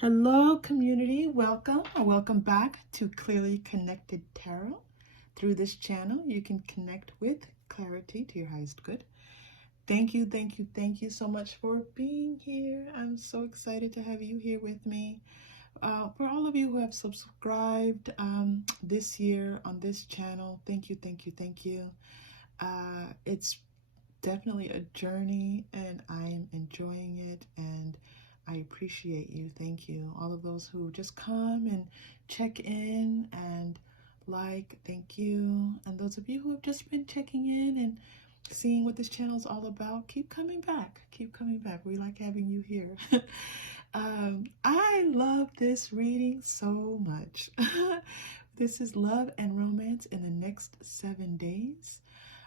Hello, community. Welcome or welcome back to Clearly Connected Tarot. Through this channel, you can connect with clarity to your highest good. Thank you, thank you, thank you so much for being here. I'm so excited to have you here with me. For all of you who have subscribed this year on this channel, thank you, thank you, thank you. It's definitely a journey and I'm enjoying it, and I appreciate you. Thank you. All of those who just come and check in and thank you. And those of you who have just been checking in and seeing what this channel is all about, keep coming back. Keep coming back. We like having you here. I love this reading so much. This is Love and Romance in the Next 7 Days.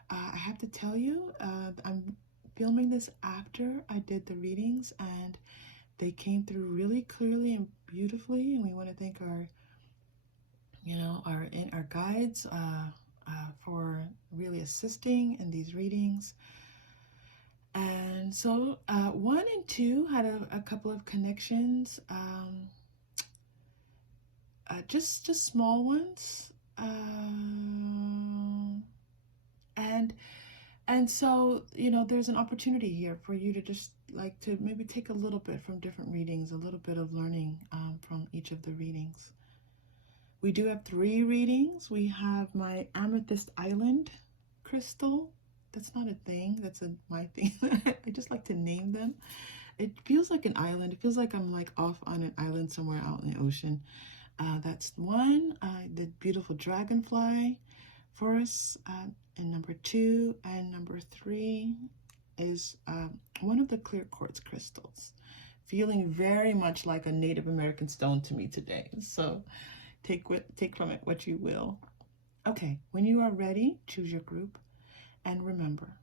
I have to tell you, I'm filming this after I did the readings, and they came through really clearly and beautifully. And we want to thank our guides for really assisting in these readings. And so 1 and 2 had a couple of connections, just small ones. And so, there's an opportunity here for you to just to maybe take a little bit from different readings, a little bit of learning from each of the readings. We do have 3 readings. We have my Amethyst Island crystal. That's not a thing. That's my thing. I just like to name them. It feels like an island. It feels like I'm off on an island somewhere out in the ocean. That's 1. The beautiful Dragonfly for us. And number 2 and number 3 is one of the clear quartz crystals, feeling very much like a Native American stone to me today. So take from it what you will. Okay, when you are ready, choose your group, and remember,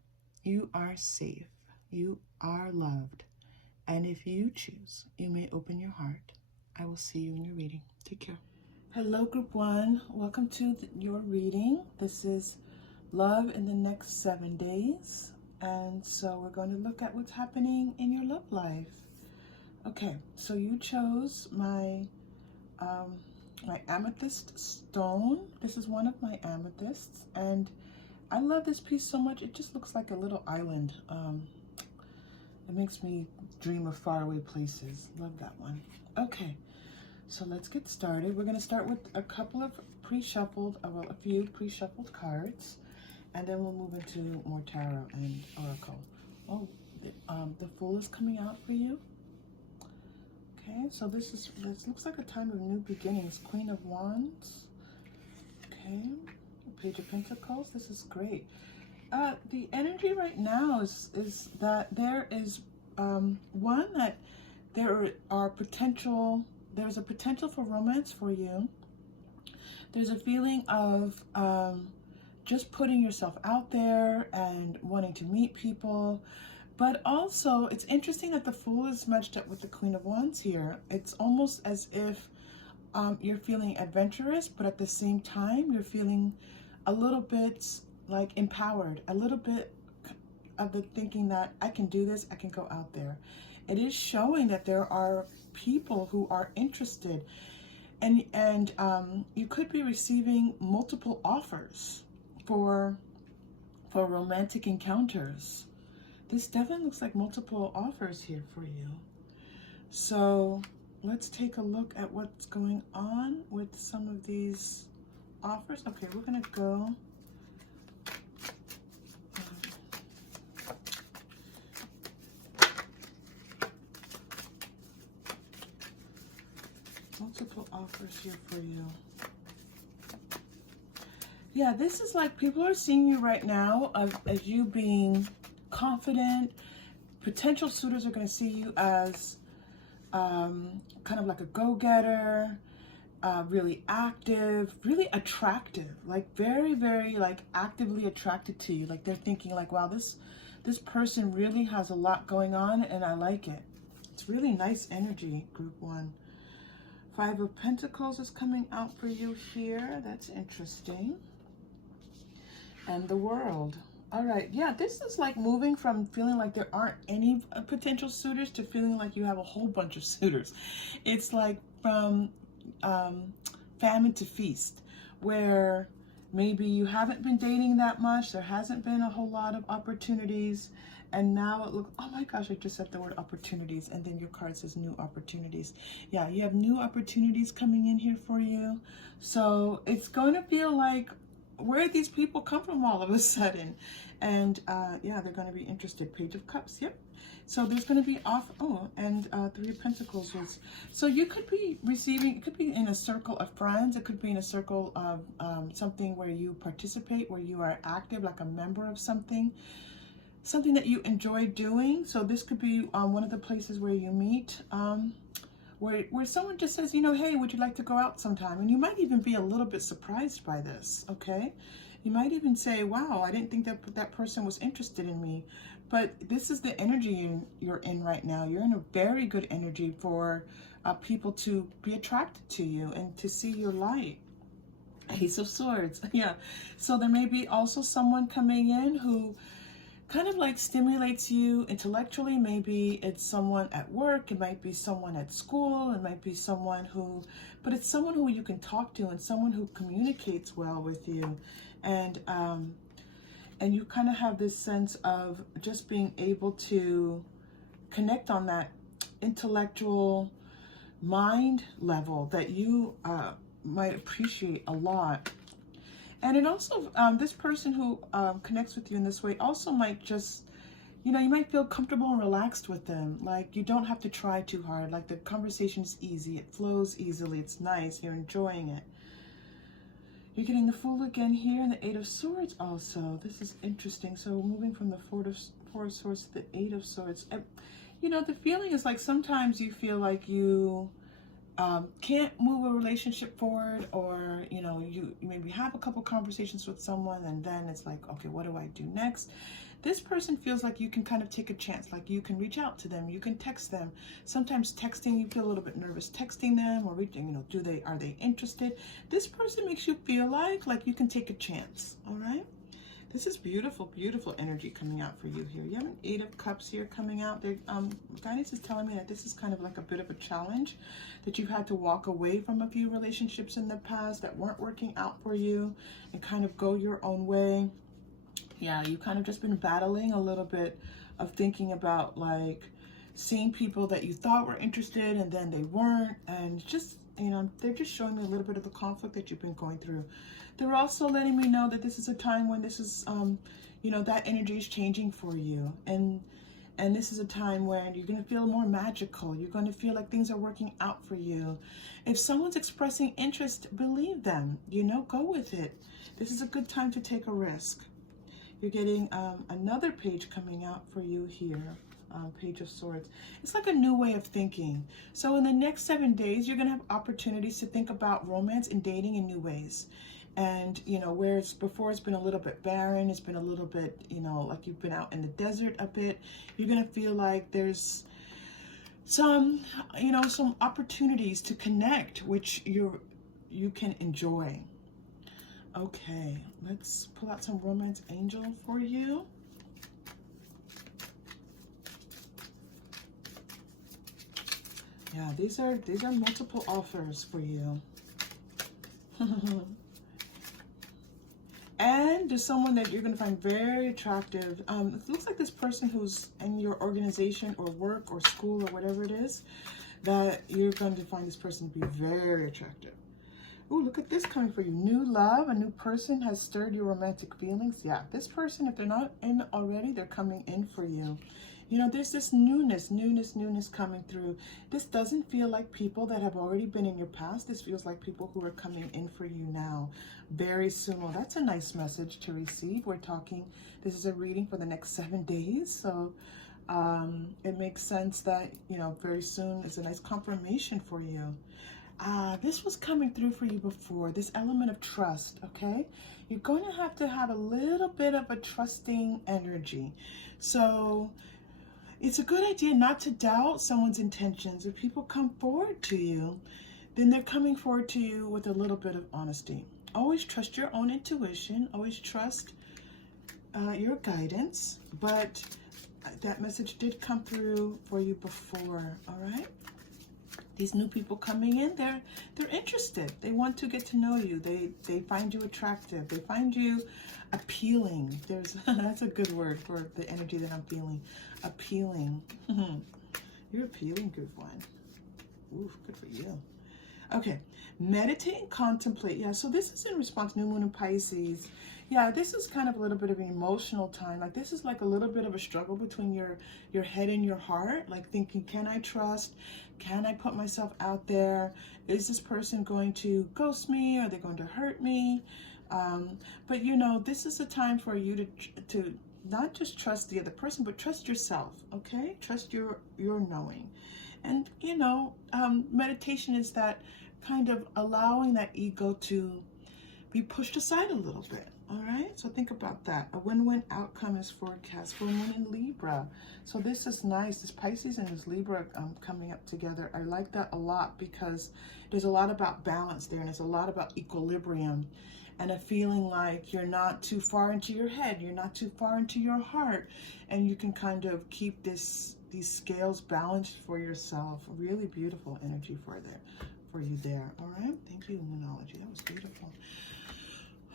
you are safe, you are loved, and if you choose, you may open your heart. I will see you in your reading. Take care. Hello, group 1. Welcome to your reading. This is Love in the Next 7 Days. And so we're going to look at what's happening in your love life. Okay, so you chose my my amethyst stone. This is one of my amethysts, and I love this piece so much. It just looks like a little island. It makes me dream of faraway places. Love that one. Okay, so let's get started. We're going to start with a couple of pre-shuffled, a few pre-shuffled cards, and then we'll move into more tarot and oracle. Oh, the Fool is coming out for you. Okay, so this looks like a time of new beginnings. Queen of Wands. Okay, Page of Pentacles. This is great. The energy right now is that there is one, that there's a potential for romance for you. There's a feeling of just putting yourself out there and wanting to meet people. But also, it's interesting that the Fool is matched up with the Queen of Wands here. It's almost as if you're feeling adventurous, but at the same time, you're feeling a little bit empowered, a little bit of the thinking that I can do this, I can go out there. It is showing that there are people who are interested, and you could be receiving multiple offers for romantic encounters. This definitely looks like multiple offers here for you. So let's take a look at what's going on with some of these offers. Okay, we're gonna go multiple offers here for you. Yeah, this is like people are seeing you right now as you being confident. Potential suitors are going to see you as kind of like a go-getter, really active, really attractive, very, very actively attracted to you. They're thinking wow, this person really has a lot going on and I like it. It's really nice energy, group 1. 5 of Pentacles is coming out for you here. That's interesting. And the World. All right. Yeah, this is like moving from feeling like there aren't any potential suitors to feeling like you have a whole bunch of suitors. It's like from um, famine to feast, where maybe you haven't been dating that much, there hasn't been a whole lot of opportunities, and now it looks, oh my gosh, I just said the word opportunities, and then your card says new opportunities. Yeah, you have new opportunities coming in here for you. So it's going to feel like, where did these people come from all of a sudden? And yeah, they're going to be interested. Page of Cups, yep. So there's going to be and Three of Pentacles was, so you could be receiving, it could be in a circle of friends, it could be in a circle of something where you participate, where you are active, like a member of something that you enjoy doing. So this could be one of the places where you meet, where someone just says, you know, hey, would you like to go out sometime? And you might even be a little bit surprised by this, okay? You might even say, wow, I didn't think that person was interested in me. But this is the energy you're in right now. You're in a very good energy for people to be attracted to you and to see your light. Ace of Swords, yeah. So there may be also someone coming in who kind of like stimulates you intellectually. Maybe it's someone at work, it might be someone at school, it might be someone who, but it's someone who you can talk to and someone who communicates well with you. And you kind of have this sense of just being able to connect on that intellectual mind level that you might appreciate a lot. And it also, this person who connects with you in this way also might just, you know, you might feel comfortable and relaxed with them. Like you don't have to try too hard. Like the conversation is easy. It flows easily. It's nice. You're enjoying it. You're getting the Fool again here and the Eight of Swords also. This is interesting. So moving from the Four of Swords to the Eight of Swords. You know, the feeling is like sometimes you feel like you can't move a relationship forward, or you know, you maybe have a couple conversations with someone and then it's like, okay, what do I do next? This person feels like you can kind of take a chance, like you can reach out to them, you can text them. Sometimes texting, you feel a little bit nervous texting them or reaching, you know, are they interested? This person makes you feel like you can take a chance. All right, this is beautiful, beautiful energy coming out for you here. You have an Eight of Cups here coming out. Guidance is telling me that this is kind of like a bit of a challenge, that you've had to walk away from a few relationships in the past that weren't working out for you and kind of go your own way. Yeah, you kind of just been battling a little bit of thinking about like seeing people that you thought were interested and then they weren't, and just, you know, they're just showing me a little bit of the conflict that you've been going through. They're also letting me know that this is a time when this is, you know, that energy is changing for you. And this is a time when you're going to feel more magical. You're going to feel like things are working out for you. If someone's expressing interest, believe them, you know, go with it. This is a good time to take a risk. You're getting another page coming out for you here. Page of Swords. It's like a new way of thinking. So in the next 7 days, you're going to have opportunities to think about romance and dating in new ways. And, you know, whereas before it's been a little bit barren, it's been a little bit, you know, like you've been out in the desert a bit, you're going to feel like there's some, you know, some opportunities to connect, which you can enjoy. Okay, let's pull out some Romance Angel for you. Yeah, these are multiple offers for you. And there's someone that you're going to find very attractive. It looks like this person who's in your organization or work or school or whatever it is, that you're going to find this person to be very attractive. Ooh, look at this coming for you. New love, a new person has stirred your romantic feelings. Yeah, this person, if they're not in already, they're coming in for you. You know, there's this newness coming through. This doesn't feel like people that have already been in your past. This feels like people who are coming in for you now very soon. Well, that's a nice message to receive. We're talking, this is a reading for the next 7 days. So it makes sense that, you know, very soon is a nice confirmation for you. This was coming through for you before, this element of trust, okay? You're going to have a little bit of a trusting energy. So it's a good idea not to doubt someone's intentions. If people come forward to you, then they're coming forward to you with a little bit of honesty. Always trust your own intuition. Always trust your guidance, but that message did come through for you before, all right? These new people coming in, they're interested. They want to get to know you. They find you attractive. They find you appealing. There's that's a good word for the energy that I'm feeling. Appealing. You're appealing, Group 1. Ooh, good for you. Okay, meditate and contemplate. Yeah, so this is in response to New Moon in Pisces. Yeah, this is kind of a little bit of an emotional time. Like this is like a little bit of a struggle between your head and your heart. Like thinking, can I trust? Can I put myself out there? Is this person going to ghost me? Are they going to hurt me? But you know, this is a time for you to not just trust the other person, but trust yourself. Okay, trust your knowing. And you know, meditation is that kind of allowing that ego to be pushed aside a little bit. All right, so think about that. A win-win outcome is forecast for Moon in Libra. So this is nice. This Pisces and this Libra coming up together. I like that a lot because there's a lot about balance there, and there's a lot about equilibrium, and a feeling like you're not too far into your head, you're not too far into your heart, and you can kind of keep these scales balanced for yourself. Really beautiful energy for you there. All right, thank you, Moonology. That was beautiful.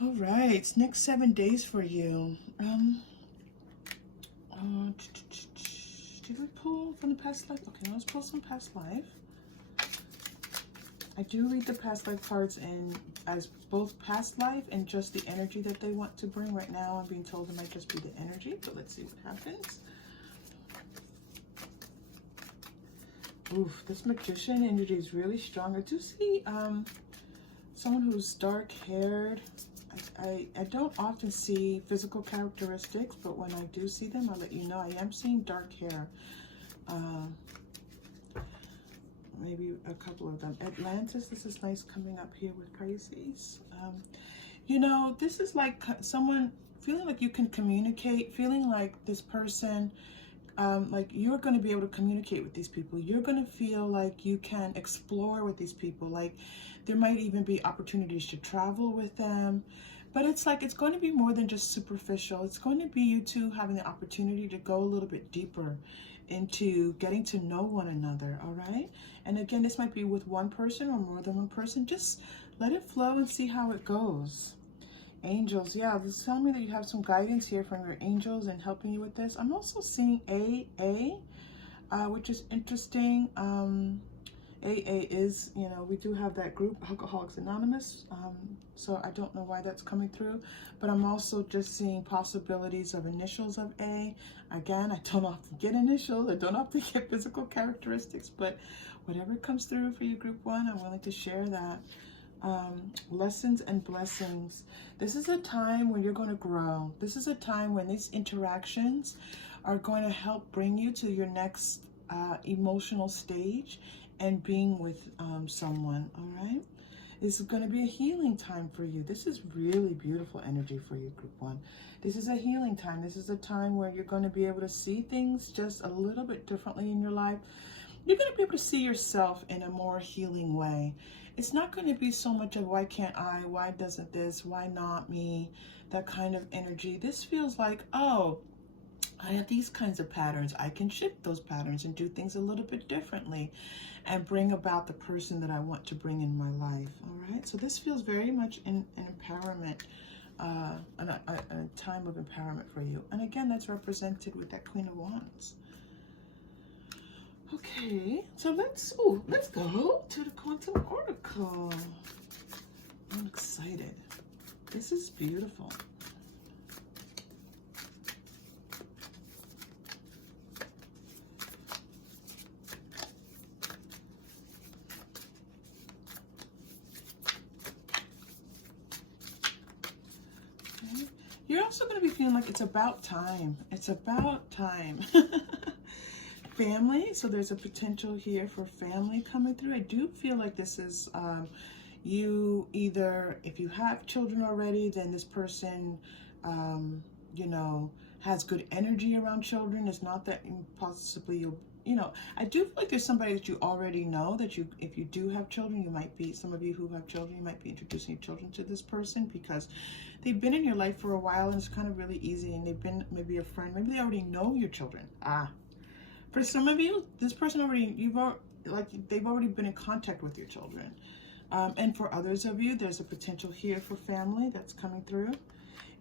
All right, next 7 days for you. Did we pull from the past life? Okay, let's pull some past life. I do read the past life cards in as both past life and just the energy that they want to bring. Right now, I'm being told it might just be the energy, but let's see what happens. Oof, this Magician energy is really strong. I do see someone who's dark-haired. I don't often see physical characteristics, but when I do see them, I'll let you know. I am seeing dark hair. Maybe a couple of them. Atlantis, this is nice coming up here with Pisces. You know, this is like someone feeling like you can communicate, feeling like this person, like you're going to be able to communicate with these people. You're going to feel like you can explore with these people. Like there might even be opportunities to travel with them. But it's like it's going to be more than just superficial. It's going to be you two having the opportunity to go a little bit deeper into getting to know one another, all right? And again, this might be with one person or more than one person. Just let it flow and see how it goes. Angels, yeah, this is telling me that you have some guidance here from your angels and helping you with this. I'm also seeing AA, which is interesting. AA is, you know, we do have that group, Alcoholics Anonymous, so I don't know why that's coming through, but I'm also just seeing possibilities of initials of A. Again, I don't often get initials, I don't often get physical characteristics, but whatever comes through for you, Group 1, I'm willing to share that. Lessons and blessings. This is a time when you're going to grow. This is a time when these interactions are going to help bring you to your next emotional stage and being with someone, all right? This is going to be a healing time for you. This is really beautiful energy for you, Group 1. This is a healing time. This is a time where you're going to be able to see things just a little bit differently in your life. You're going to be able to see yourself in a more healing way. It's not going to be so much of why can't I, why doesn't this, why not me, that kind of energy. This feels like, oh, I have these kinds of patterns. I can shift those patterns and do things a little bit differently and bring about the person that I want to bring in my life. All right. So this feels very much an empowerment, a time of empowerment for you. And again, that's represented with that Queen of Wands. Okay. So let's go to the Quantum Oracle. I'm excited. This is beautiful. You're also going to be feeling like it's about time. It's about time. Family. So there's a potential here for family coming through. I do feel like this is you either, if you have children already, then this person, you know, has good energy around children. It's not that possibly you'll you know, I do feel like there's somebody that you already know, that you, if you do have children, you might be, some of you who have children, you might be introducing your children to this person because they've been in your life for a while and it's kind of really easy, and they've been maybe a friend, maybe they already know your children. For some of you, this person already, they've already been in contact with your children. And for others of you, there's a potential here for family that's coming through.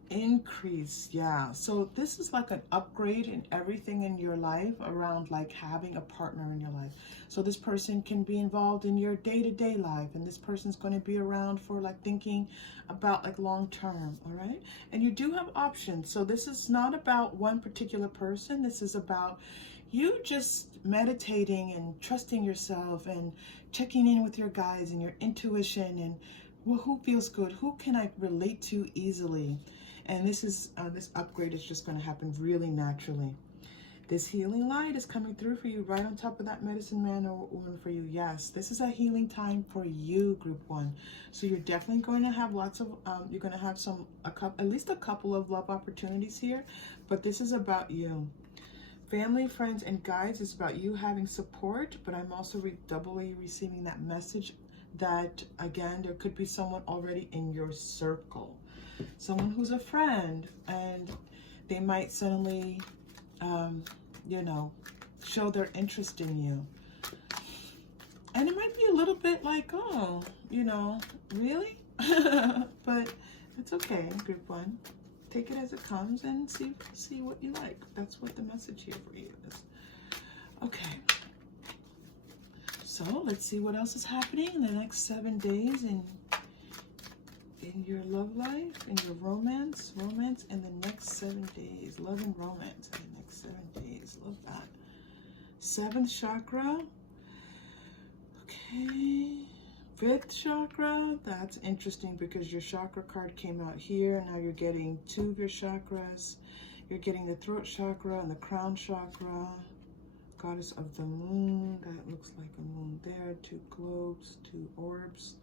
Increase, yeah. So this is like an upgrade in everything in your life around like having a partner in your life. So this person can be involved in your day-to-day life, and this person's going to be around for like thinking about like long term, all right? And you do have options. So this is not about one particular person. This is about you just meditating and trusting yourself and checking in with your guides and your intuition and, well, who feels good? Who can I relate to easily? And this is this upgrade is just going to happen really naturally. This healing light is coming through for you right on top of that medicine man or woman for you. Yes, this is a healing time for you, group 1. So you're definitely going to have lots of, you're going to have at least a couple of love opportunities here. But this is about you. Family, friends, and guides is about you having support. But I'm also doubly receiving that message that, again, there could be someone already in your circle. Someone who's a friend, and they might suddenly, you know, show their interest in you. And it might be a little bit like, oh, you know, really? But it's okay, group 1. Take it as it comes and see what you like. That's what the message here for you is. Okay. So let's see what else is happening in the next 7 days in your love life, in your romance in the next 7 days. Love and romance in the next 7 days. Love that. 7th chakra. Okay. 5th chakra. That's interesting because your chakra card came out here. Now you're getting 2 of your chakras. You're getting the throat chakra and the crown chakra. Goddess of the moon. That looks like a moon there. 2 globes, 2 orbs.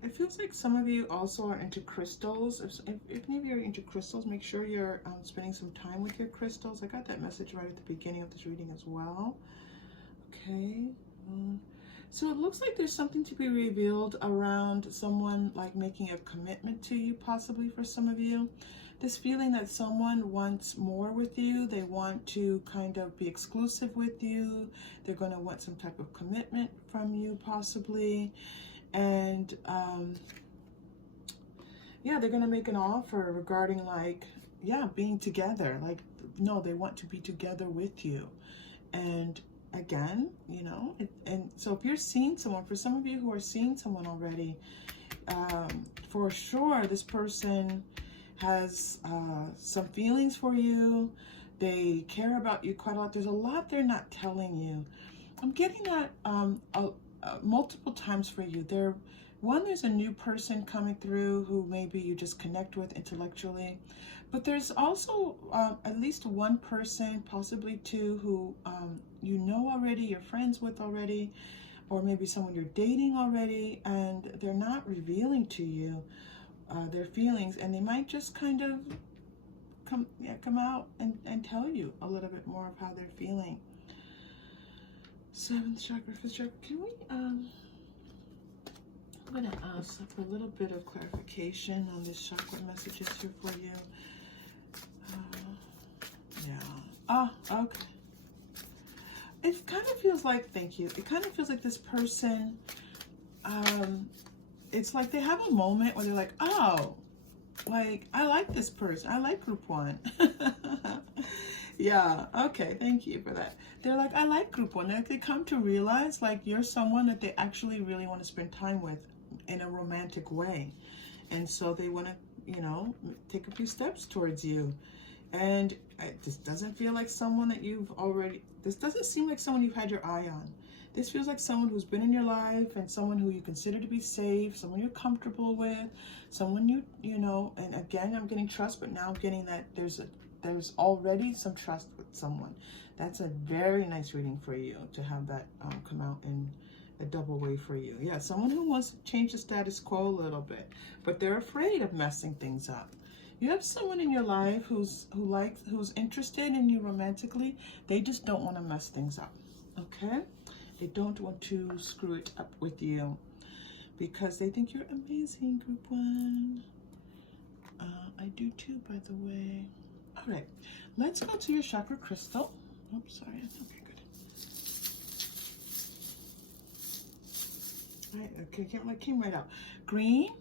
It feels like some of you also are into crystals. If any of you are into crystals, make sure you're spending some time with your crystals. I got that message right at the beginning of this reading as well. Okay. So it looks like there's something to be revealed around someone like making a commitment to you, possibly for some of you. This feeling that someone wants more with you. They want to kind of be exclusive with you. They're going to want some type of commitment from you, possibly. And yeah, they're going to make an offer regarding like, yeah, being together. Like, no, they want to be together with you. And again, you know, and so if you're seeing someone, for some of you who are seeing someone already, for sure, this person has some feelings for you. They care about you quite a lot. There's a lot they're not telling you. I'm getting that multiple times for you. There's a new person coming through who maybe you just connect with intellectually, but there's also at least one person, possibly 2, who you know already, you're friends with already, or maybe someone you're dating already, and they're not revealing to you their feelings, and they might just kind of come out and tell you a little bit more of how they're feeling. 7th chakra, 5th chakra. Can we, I'm going to ask for a little bit of clarification on this chakra messages here for you. Yeah. Okay. It kind of feels like, thank you. It kind of feels like this person, it's like they have a moment where they're like, oh, like, I like this person. I like group 1. Yeah, okay, thank you for that. They're like, I like group 1. Like, they come to realize, like, you're someone that they actually really want to spend time with in a romantic way. And so they want to, you know, take a few steps towards you. And this doesn't feel like someone that this doesn't seem like someone you've had your eye on. This feels like someone who's been in your life and someone who you consider to be safe, someone you're comfortable with, someone you know, and again, I'm getting trust, but now I'm getting that there's already some trust with someone. That's a very nice reading for you to have that come out in a double way for you. Yeah, someone who wants to change the status quo a little bit, but they're afraid of messing things up. You have someone in your life who's interested in you romantically. They just don't want to mess things up. Okay? They don't want to screw it up with you because they think you're amazing, group 1. I do too, by the way. All right, let's go to your chakra crystal. Oops, sorry. Okay, good. All right, okay, came right out. Green.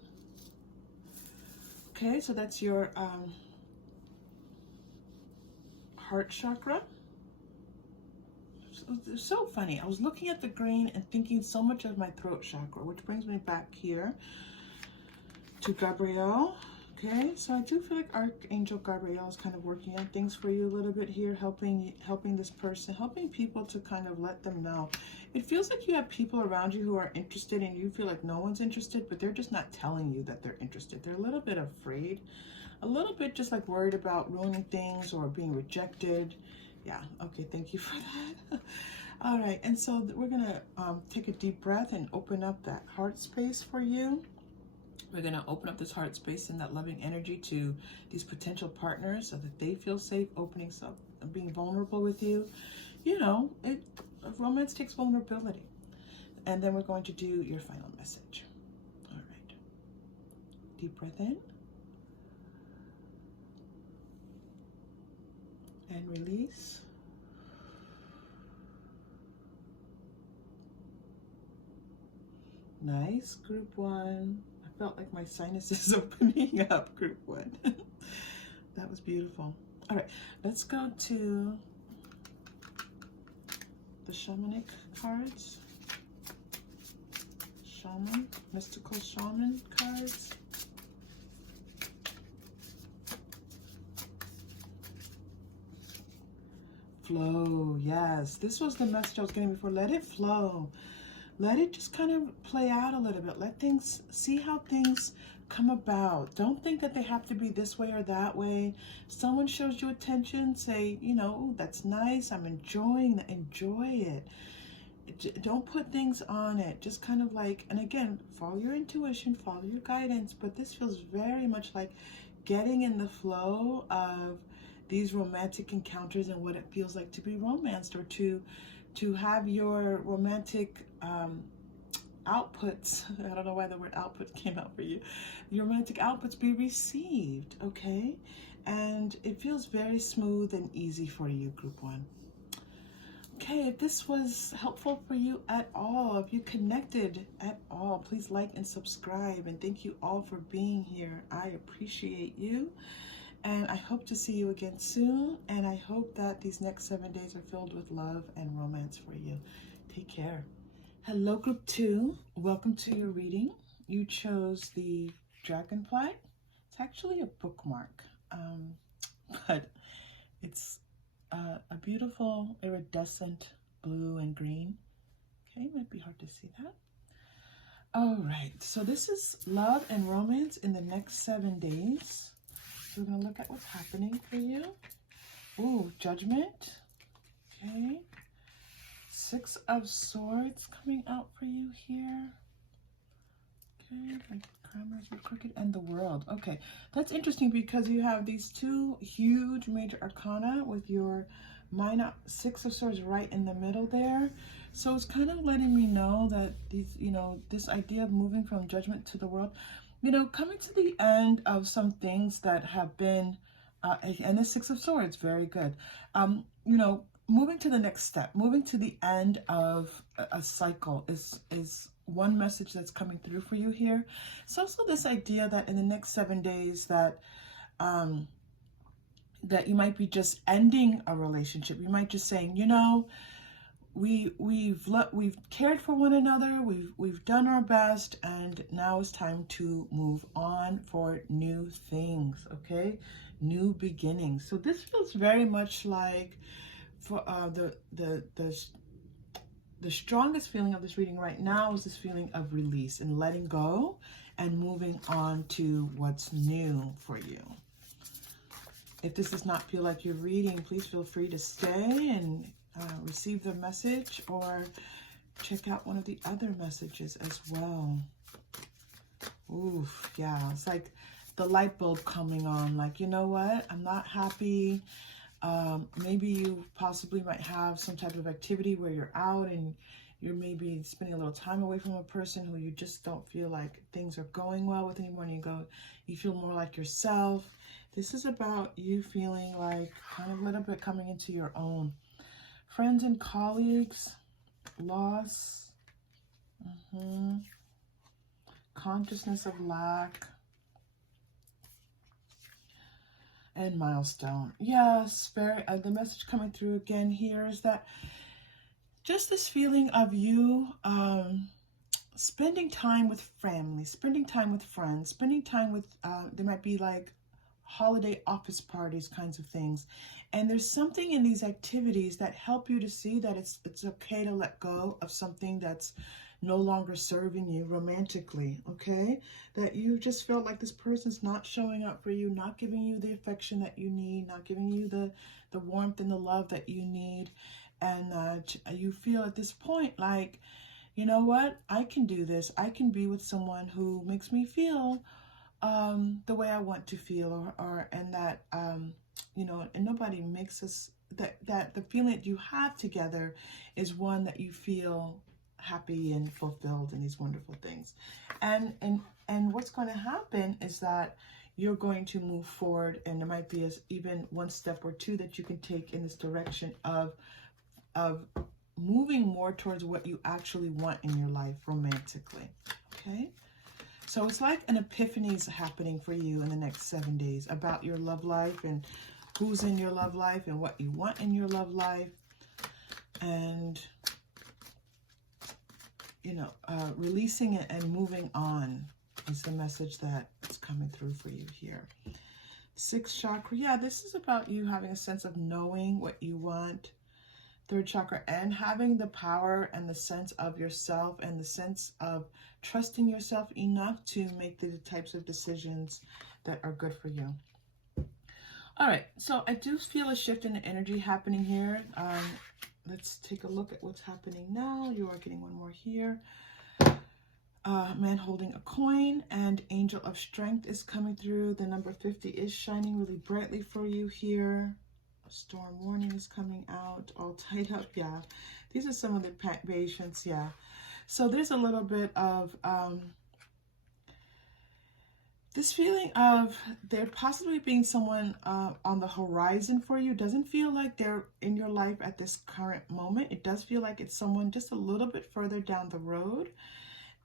Okay, so that's your heart chakra. It's so funny. I was looking at the green and thinking so much of my throat chakra, which brings me back here to Gabrielle. Okay, so I do feel like Archangel Gabrielle is kind of working on things for you a little bit here, helping this person, helping people to kind of let them know. It feels like you have people around you who are interested and you feel like no one's interested, but they're just not telling you that they're interested. They're a little bit afraid, a little bit just like worried about ruining things or being rejected. Yeah, okay, thank you for that. All right, and so we're gonna take a deep breath and open up that heart space for you. We're going to open up this heart space and that loving energy to these potential partners so that they feel safe opening up and being vulnerable with you. You know, romance takes vulnerability. And then we're going to do your final message. All right. Deep breath in. And release. Nice, group 1. Felt like my sinuses opening up, group 1. That was beautiful. All right, let's go to the shamanic cards. Shaman, mystical shaman cards. Flow, yes. This was the message I was getting before. Let it flow. Let it just kind of play out a little bit. Let things, see how things come about. Don't think that they have to be this way or that way. Someone shows you attention, say, you know, that's nice. I'm enjoying that. Enjoy it. Don't put things on it. Just kind of like, and again, follow your intuition, follow your guidance. But this feels very much like getting in the flow of these romantic encounters and what it feels like to be romanced or to have your romantic outputs, I don't know why the word output came out for you, your romantic outputs be received, okay? And it feels very smooth and easy for you, group 1. Okay, if this was helpful for you at all, if you connected at all, please like and subscribe. And thank you all for being here. I appreciate you. And I hope to see you again soon. And I hope that these next 7 days are filled with love and romance for you. Take care. Hello, group 2. Welcome to your reading. You chose the Dragonfly. It's actually a bookmark, but it's a beautiful iridescent blue and green. Okay, might be hard to see that. All right, so this is love and romance in the next 7 days. We're going to look at what's happening for you. Ooh, Judgment. Okay. 6 of Swords coming out for you here. Okay, my grammars are crooked. And the World. Okay, that's interesting because you have these 2 huge major arcana with your minor 6 of Swords right in the middle there. So it's kind of letting me know that these, you know, this idea of moving from Judgment to the World, you know, coming to the end of some things that have been, and the 6 of Swords, very good. You know, moving to the next step, moving to the end of a cycle is one message that's coming through for you here. It's also this idea that in the next 7 days that that you might be just ending a relationship. You might just saying, you know, we've cared for one another, we've done our best, and now it's time to move on for new things, okay? New beginnings. So this feels very much like for the strongest feeling of this reading right now is this feeling of release and letting go and moving on to what's new for you. If this does not feel like your reading, please feel free to stay and receive the message or check out one of the other messages as well. Oof, yeah, it's like the light bulb coming on, like, you know what, I'm not happy. Maybe you possibly might have some type of activity where you're out and you're maybe spending a little time away from a person who you just don't feel like things are going well with anymore, and you feel more like yourself. This is about you feeling like kind of a little bit coming into your own. Friends and colleagues, loss, consciousness of lack, and milestone. Yes, the message coming through again here is that just this feeling of you spending time with family, spending time with friends, spending time with, there might be like holiday office parties kinds of things. And there's something in these activities that help you to see that it's okay to let go of something that's no longer serving you romantically, okay? That you just feel like this person's not showing up for you, not giving you the affection that you need, not giving you the warmth and the love that you need. And you feel at this point like, you know what, I can do this. I can be with someone who makes me feel the way I want to feel, and that, you know, and nobody makes us, that the feeling that you have together is one that you feel happy and fulfilled and these wonderful things. And what's going to happen is that you're going to move forward, and there might be even one step or two that you can take in this direction of moving more towards what you actually want in your life romantically, okay? So it's like an epiphany is happening for you in the next 7 days about your love life and who's in your love life and what you want in your love life. And, you know, releasing it and moving on is the message that is coming through for you here. Sixth chakra, yeah, this is about you having a sense of knowing what you want. Third chakra, and having the power and the sense of yourself and the sense of trusting yourself enough to make the types of decisions that are good for you. All right, so I do feel a shift in the energy happening here. Let's take a look at what's happening now. You are getting one more here. Man holding a coin, and angel of strength is coming through. The number 50 is shining really brightly for you here. A storm warning is coming out, all tied up. Yeah, these are some of the patients. Yeah, so there's a little bit of this feeling of there possibly being someone on the horizon for you. Doesn't feel like they're in your life at this current moment. It does feel like it's someone just a little bit further down the road.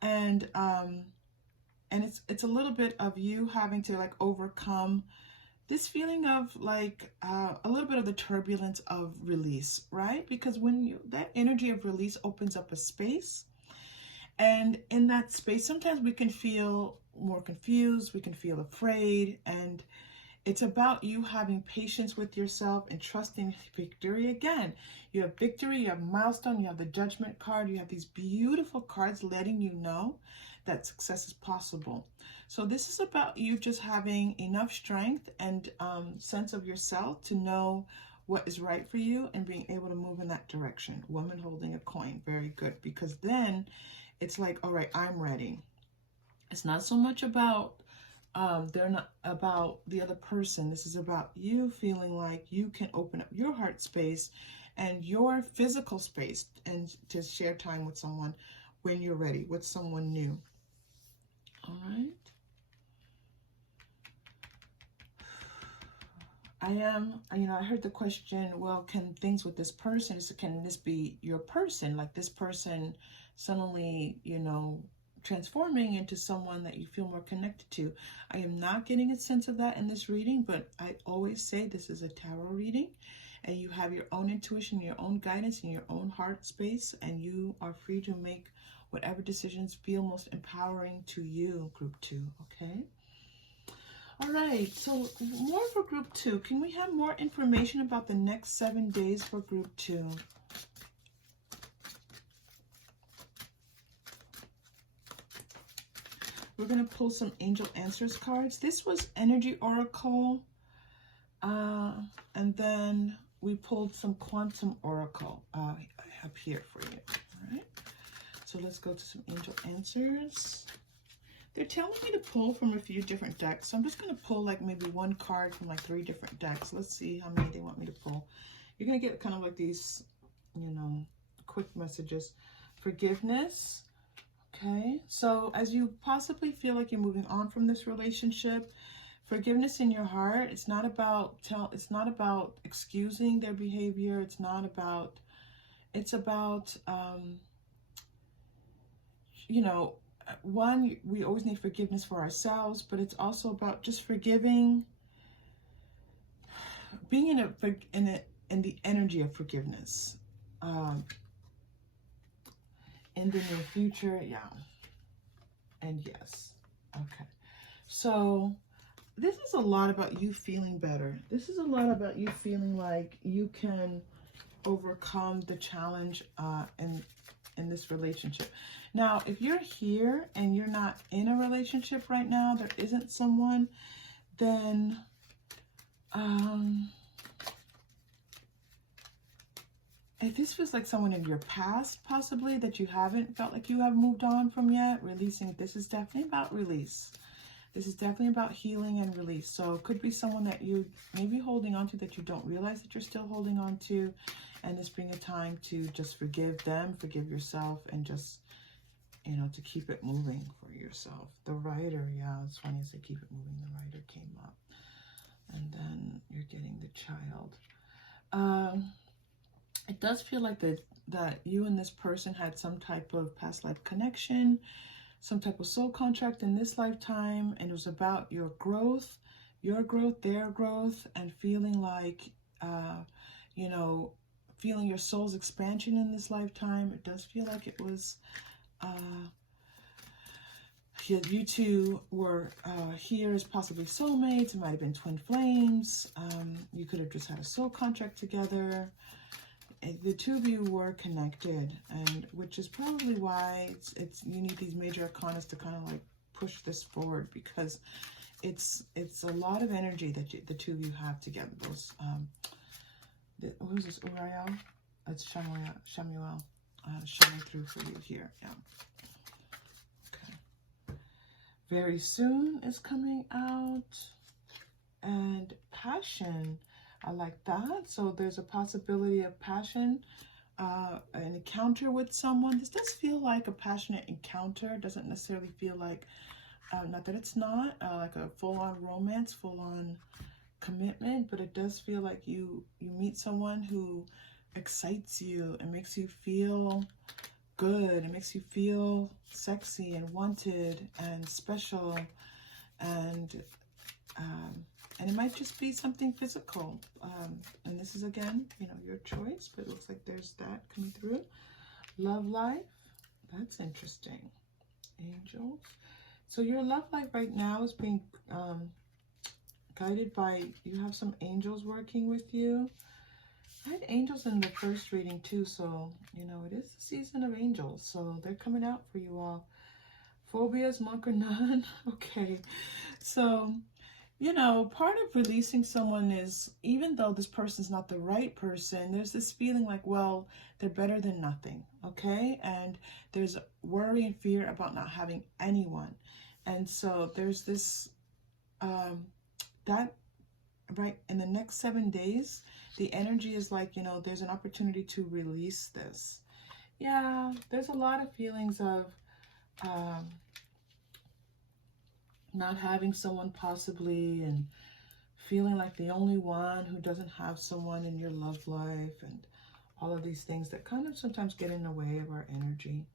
And it's a little bit of you having to like overcome this feeling of like a little bit of the turbulence of release, right? Because when that energy of release opens up a space, and in that space, sometimes we can feel more confused, we can feel afraid, and it's about you having patience with yourself and trusting victory. Again, you have victory, you have milestone, you have the judgment card, you have these beautiful cards letting you know that success is possible. So this is about you just having enough strength and sense of yourself to know what is right for you and being able to move in that direction. Woman holding a coin, very good, because then it's like, all right, I'm ready. It's not so much about they're not about the other person. This is about you feeling like you can open up your heart space and your physical space and to share time with someone when you're ready, with someone new. All right. I heard the question, well, can things with this person, can this be your person? Like this person suddenly, transforming into someone that you feel more connected to. I am not getting a sense of that in this reading, but I always say this is a tarot reading and you have your own intuition, your own guidance, and your own heart space, and you are free to make whatever decisions feel most empowering to you, group 2, okay? All right, so more for group 2. Can we have more information about the next 7 days for group 2? We're going to pull some angel answers cards. This was energy oracle, and then we pulled some quantum oracle up here for you. All right, so let's go to some angel answers. They're telling me to pull from a few different decks. So I'm just going to pull like maybe one card from like 3 different decks. Let's see how many they want me to pull. You're going to get kind of like these, you know, quick messages. Forgiveness. Okay. So as you possibly feel like you're moving on from this relationship, forgiveness in your heart. It's not about excusing their behavior. It's about, you know, one, we always need forgiveness for ourselves, but it's also about just forgiving, being in the energy of forgiveness. In the near future, yeah. And yes. Okay. So this is a lot about you feeling better. This is a lot about you feeling like you can overcome the challenge in this relationship. Now, if you're here and you're not in a relationship right now, there isn't someone, then if this feels like someone in your past, possibly, that you haven't felt like you have moved on from yet, releasing, this is definitely about release. This is definitely about healing and release. So it could be someone that you may be holding on to that you don't realize that you're still holding on to. And this bring a time to just forgive them, forgive yourself, and just, you know, to keep it moving for yourself. The Rider, yeah, it's funny as they keep it moving. The Rider came up. And then you're getting the Child. It does feel like that you and this person had some type of past life connection, some type of soul contract in this lifetime, and it was about your growth, their growth, and feeling like, you know, feeling your soul's expansion in this lifetime. It does feel like it was, yeah, you two were here as possibly soulmates. It might have been twin flames. You could have just had a soul contract together. The two of you were connected, and which is probably why you need these major arcanas to kind of like push this forward, because it's a lot of energy that the two of you have together. Those who's this, Uriel? That's Shamuel shining through for you here. Yeah. Okay. Very soon is coming out, and passion. I like that. So there's a possibility of passion, an encounter with someone. This does feel like a passionate encounter. It doesn't necessarily feel like, not that it's not, like a full-on romance, full-on commitment, but it does feel like you meet someone who excites you and makes you feel good. It makes you feel sexy and wanted and special, and it might just be something physical. And this is, again, you know, your choice, but it looks like there's that coming through. Love life. That's interesting. Angels. So your love life right now is being guided by, you have some angels working with you. I had angels in the first reading too, so, you know, it is the season of angels. So they're coming out for you all. Phobias, monk or none. Okay. So, you know, part of releasing someone is, even though this person's not the right person, there's this feeling like, well, they're better than nothing, okay? And there's worry and fear about not having anyone. And so there's this, that, right, in the next 7 days, the energy is like, you know, there's an opportunity to release this. Yeah, there's a lot of feelings of, not having someone possibly, and feeling like the only one who doesn't have someone in your love life, and all of these things that kind of sometimes get in the way of our energy.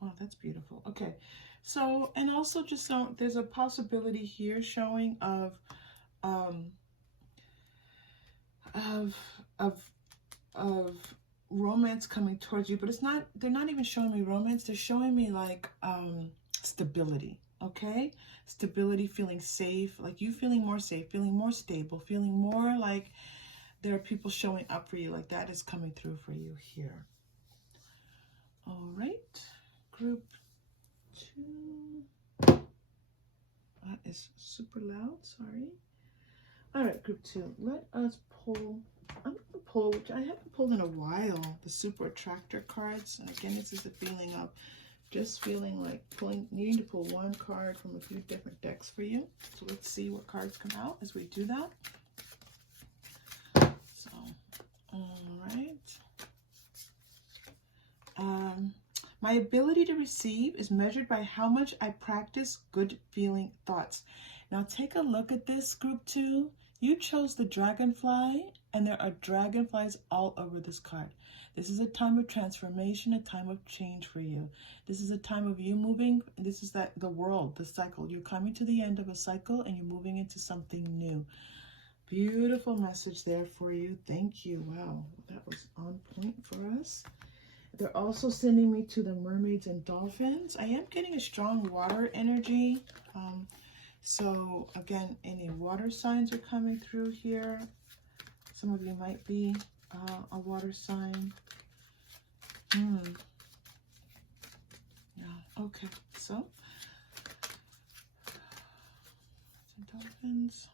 Wow, that's beautiful. Okay, so, and also just so there's a possibility here showing of romance coming towards you, but it's not, they're not even showing me romance. They're showing me like stability. Okay, stability, feeling safe, like you feeling more safe, feeling more stable, feeling more like there are people showing up for you. Like that is coming through for you here. All right, group 2. That is super loud, sorry. All right, group 2. Let us pull. I'm going to pull, which I haven't pulled in a while, the Super Attractor cards. And again, this is the feeling of just feeling like needing to pull one card from a few different decks for you. So let's see what cards come out as we do that. So, all right. My ability to receive is measured by how much I practice good feeling thoughts. Now take a look at this, group 2. You chose the Dragonfly, and there are dragonflies all over this card. This is a time of transformation, a time of change for you. This is a time of you moving. This is the world, the cycle. You're coming to the end of a cycle, and you're moving into something new. Beautiful message there for you. Thank you. Wow, that was on point for us. They're also sending me to the mermaids and dolphins. I am getting a strong water energy. So again, any water signs are coming through here. Some of you might be a water sign. Yeah, okay. So, dolphins.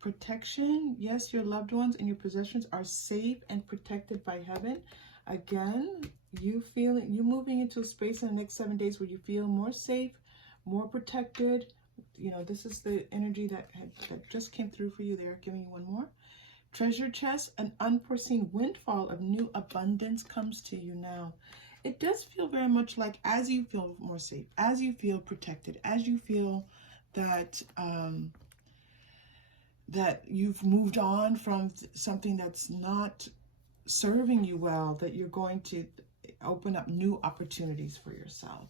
Protection. Yes, your loved ones and your possessions are safe and protected by heaven. Again, you moving into a space in the next 7 days where you feel more safe, more protected. You know, this is the energy that just came through for you there. Giving you one more. Treasure chest, an unforeseen windfall of new abundance comes to you now. It does feel very much like as you feel more safe, as you feel protected, as you feel that that you've moved on from something that's not serving you well, that you're going to open up new opportunities for yourself.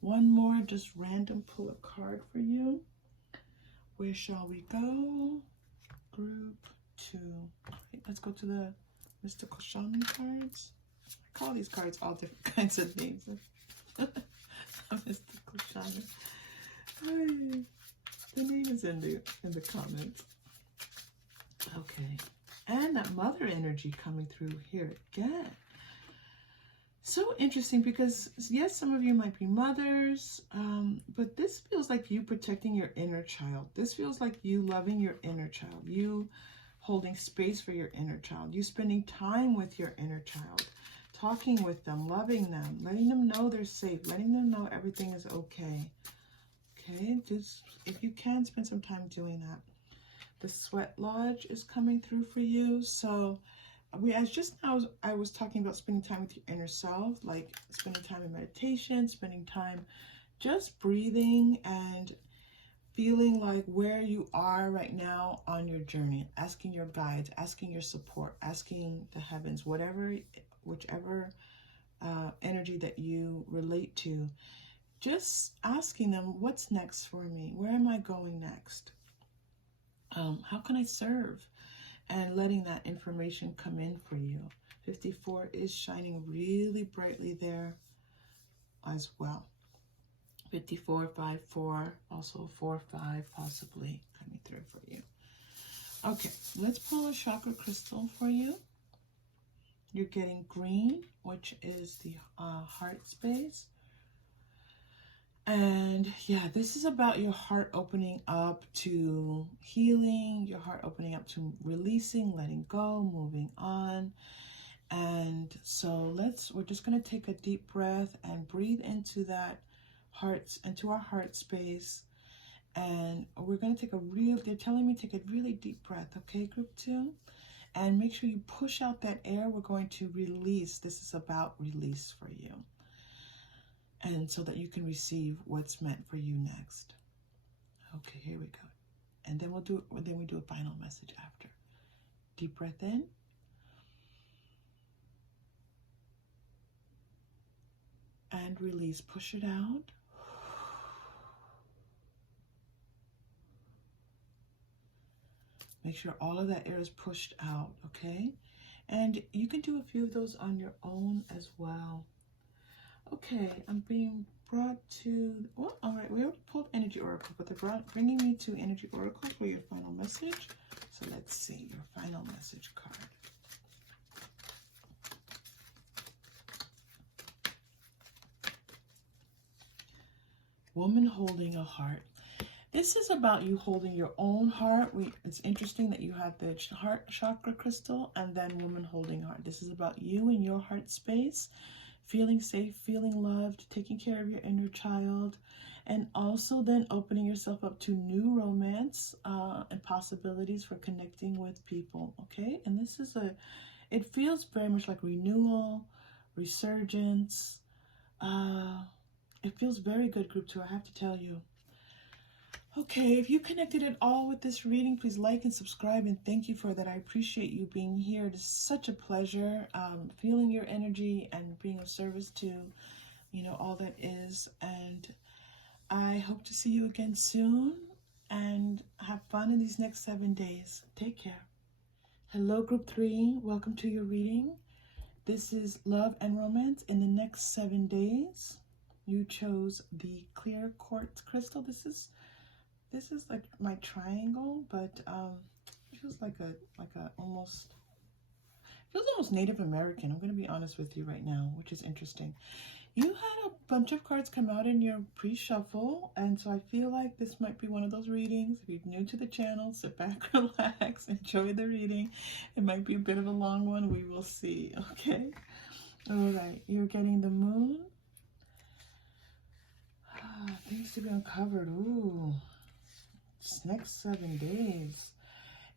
One more, just random pull a card for you. Where shall we go? Group 2. Right, let's go to the mystical shaman cards. I call these cards all different kinds of names. Mystical shaman. Hey, the name is in the comments. Okay, and that mother energy coming through here again. So interesting because, yes, some of you might be mothers, but this feels like you protecting your inner child. This feels like you loving your inner child, you holding space for your inner child, you spending time with your inner child, talking with them, loving them, letting them know they're safe, letting them know everything is okay. Okay, just if you can, spend some time doing that. The Sweat Lodge is coming through for you. So just now I was talking about spending time with your inner self, like spending time in meditation, spending time just breathing and feeling like where you are right now on your journey, asking your guides, asking your support, asking the heavens, whichever energy that you relate to, just asking them, what's next for me? Where am I going next? How can I serve? And letting that information come in for you. 54 is shining really brightly there as well. 54, 5, 4, also 4, 5 possibly coming through for you. Okay, let's pull a chakra crystal for you. You're getting green, which is the heart space. And yeah, this is about your heart opening up to healing, your heart opening up to releasing, letting go, moving on. And so we're just going to take a deep breath and breathe into that into our heart space. And we're going to they're telling me take a really deep breath, okay, group 2? And make sure you push out that air. We're going to release. This is about release for you. And so that you can receive what's meant for you next. Okay, here we go. And then we do a final message after. Deep breath in. And release. Push it out. Make sure all of that air is pushed out, okay? And you can do a few of those on your own as well. Okay, I'm being brought to, well, all right, we already pulled Energy Oracle, but they're bringing me to Energy Oracle for your final message. So let's see your final message card. Woman holding a heart. This is about you holding your own heart. It's interesting that you have the heart chakra crystal and then woman holding heart. This is about you and your heart space, feeling safe, feeling loved, taking care of your inner child, and also then opening yourself up to new romance and possibilities for connecting with people, okay? And this is it feels very much like renewal, resurgence. It feels very good, group 2, I have to tell you. Okay, if you connected at all with this reading, please like and subscribe, and thank you for that. I appreciate you being here. It is such a pleasure feeling your energy and being of service to, you know, all that is. And I hope to see you again soon, and have fun in these next 7 days. Take care. Hello, group 3. Welcome to your reading. This is love and romance in the next 7 days. You chose the clear quartz crystal. This is like my triangle, but it feels like a almost Native American. I'm going to be honest with you right now, which is interesting. You had a bunch of cards come out in your pre-shuffle, and so I feel like this might be one of those readings. If you're new to the channel, sit back, relax, enjoy the reading. It might be a bit of a long one. We will see, okay? All right, you're getting the moon. Things to be uncovered. Ooh. Next 7 days.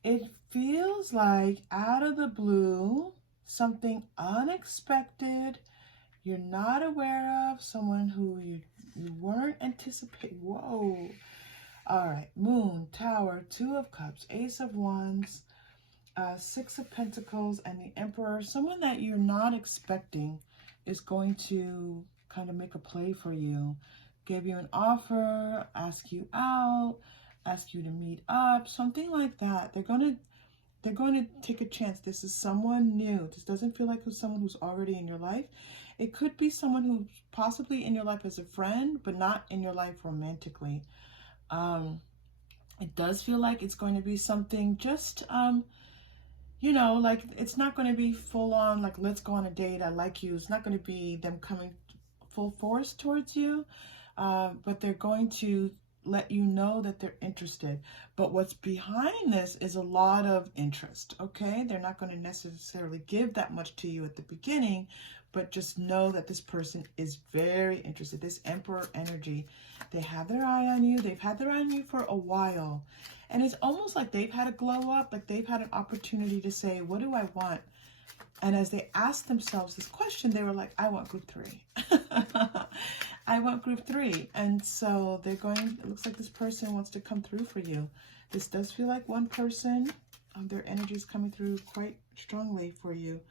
It feels like out of the blue, something unexpected you're not aware of, someone who you weren't anticipating. Whoa. All right. Moon, Tower, 2 of Cups, Ace of Wands, 6 of Pentacles, and the Emperor. Someone that you're not expecting is going to kind of make a play for you. Give you an offer, ask you out, ask you to meet up, something like that. They're going to take a chance. This is someone new. This doesn't feel like it's someone who's already in your life. It could be someone who's possibly in your life as a friend, but not in your life romantically. It does feel like it's going to be something just, you know, like it's not going to be full on, like, let's go on a date, I like you. It's not going to be them coming full force towards you, but they're going to let you know that they're interested. But what's behind this is a lot of interest, okay? They're not going to necessarily give that much to you at the beginning, but just know that this person is very interested. This Emperor energy, they have their eye on you. They've had their eye on you for a while. And it's almost like they've had a glow up, like they've had an opportunity to say, what do I want? And as they asked themselves this question, they were like, I want group 3. I want group 3. And so they're going, it looks like this person wants to come through for you. This does feel like one person. Their energy is coming through quite strongly for you.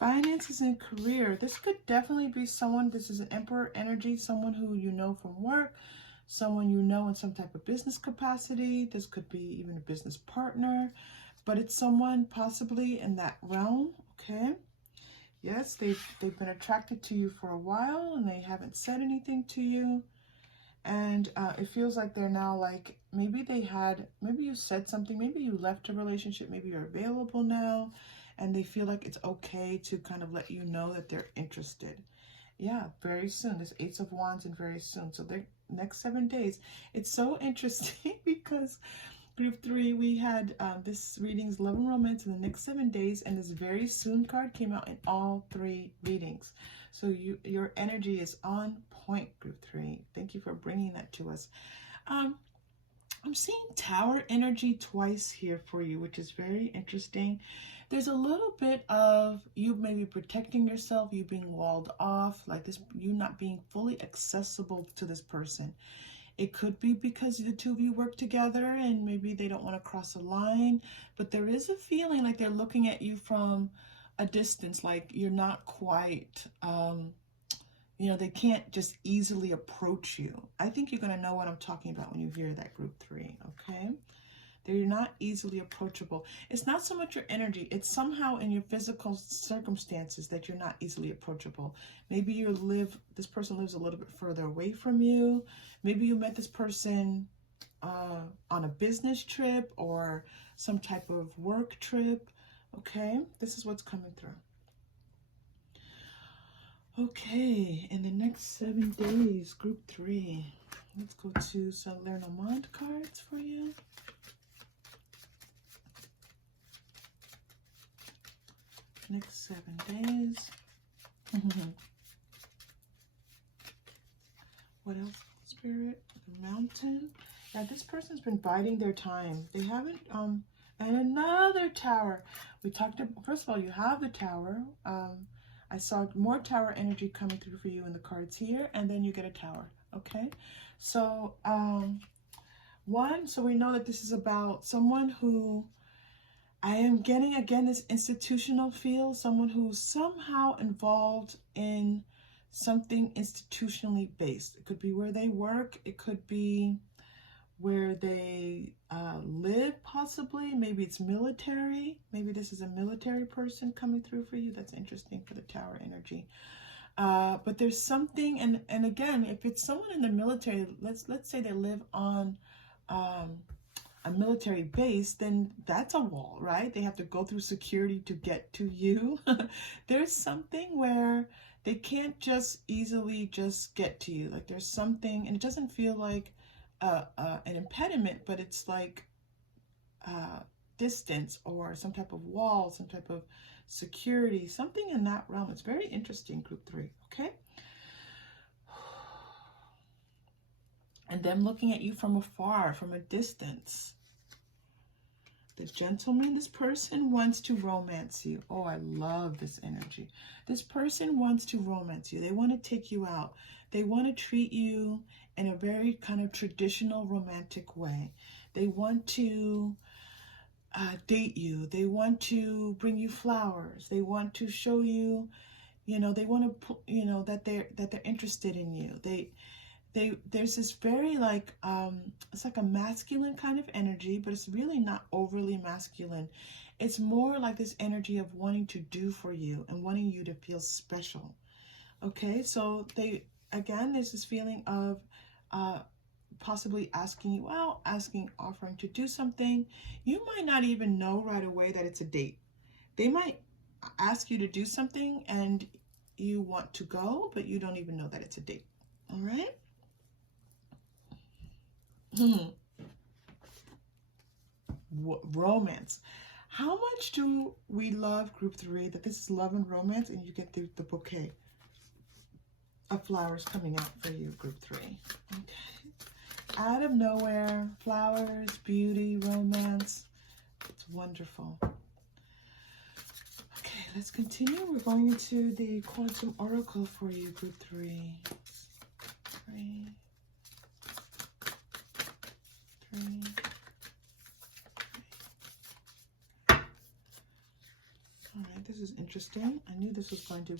Finances and career. This could definitely be someone, this is an Emperor energy, someone who you know from work, someone you know in some type of business capacity. This could be even a business partner, but it's someone possibly in that realm, okay? Yes, they've been attracted to you for a while and they haven't said anything to you. And it feels like they're now like, maybe you said something, maybe you left a relationship, maybe you're available now, and they feel like it's okay to kind of let you know that they're interested. Yeah, very soon. This Ace of Wands and very soon. So the next 7 days. It's so interesting because group 3, we had this readings, love and romance in the next 7 days, and this very soon card came out in all 3 readings. So your energy is on point, group 3. Thank you for bringing that to us. I'm seeing Tower energy twice here for you, which is very interesting. There's a little bit of you maybe protecting yourself, you being walled off, like this, you not being fully accessible to this person. It could be because the 2 of you work together and maybe they don't want to cross a line, but there is a feeling like they're looking at you from a distance, like you're not quite, you know, they can't just easily approach you. I think you're going to know what I'm talking about when you hear that group 3, okay? They're not easily approachable. It's not so much your energy. It's somehow in your physical circumstances that you're not easily approachable. Maybe this person lives a little bit further away from you. Maybe you met this person on a business trip or some type of work trip. Okay, this is what's coming through. Okay, in the next 7 days, group 3. Let's go to Salernomont cards for you. Next 7 days. What else, Spirit? The Mountain. Yeah, this person's been biding their time. They haven't, and another Tower. We talked about, first of all, you have the Tower. I saw more Tower energy coming through for you in the cards here, and then you get a Tower, okay? So, so we know that this is about someone who, I am getting, again, this institutional feel, someone who's somehow involved in something institutionally based. It could be where they work. It could be where they live, possibly. Maybe it's military. Maybe this is a military person coming through for you. That's interesting for the Tower energy. But there's something, and again, if it's someone in the military, let's say they live on a military base, then that's a wall, right? They have to go through security to get to you. There's something where they can't just easily just get to you. Like there's something, and it doesn't feel like an impediment, but it's like distance or some type of wall, some type of security, something in that realm. It's very interesting, group 3, okay? And them looking at you from afar, from a distance. The Gentleman, this person wants to romance you. Oh, I love this energy. This person wants to romance you. They want to take you out. They want to treat you in a very kind of traditional romantic way. They want to date you. They want to bring you flowers. They want to show you, they want to, that they're interested in you. There's this very like, it's like a masculine kind of energy, but it's really not overly masculine. It's more like this energy of wanting to do for you and wanting you to feel special. Okay, so there's this feeling of possibly asking you out, offering to do something. You might not even know right away that it's a date. They might ask you to do something and you want to go, but you don't even know that it's a date. All right? Romance. How much do we love group 3 that this is love and romance, and you get the bouquet of flowers coming out for you, group 3. Okay. Out of nowhere, flowers, beauty, romance. It's wonderful. Okay, let's continue. We're going into the Quantum Oracle for you, group 3. 3. All right, this is interesting. I knew this was going to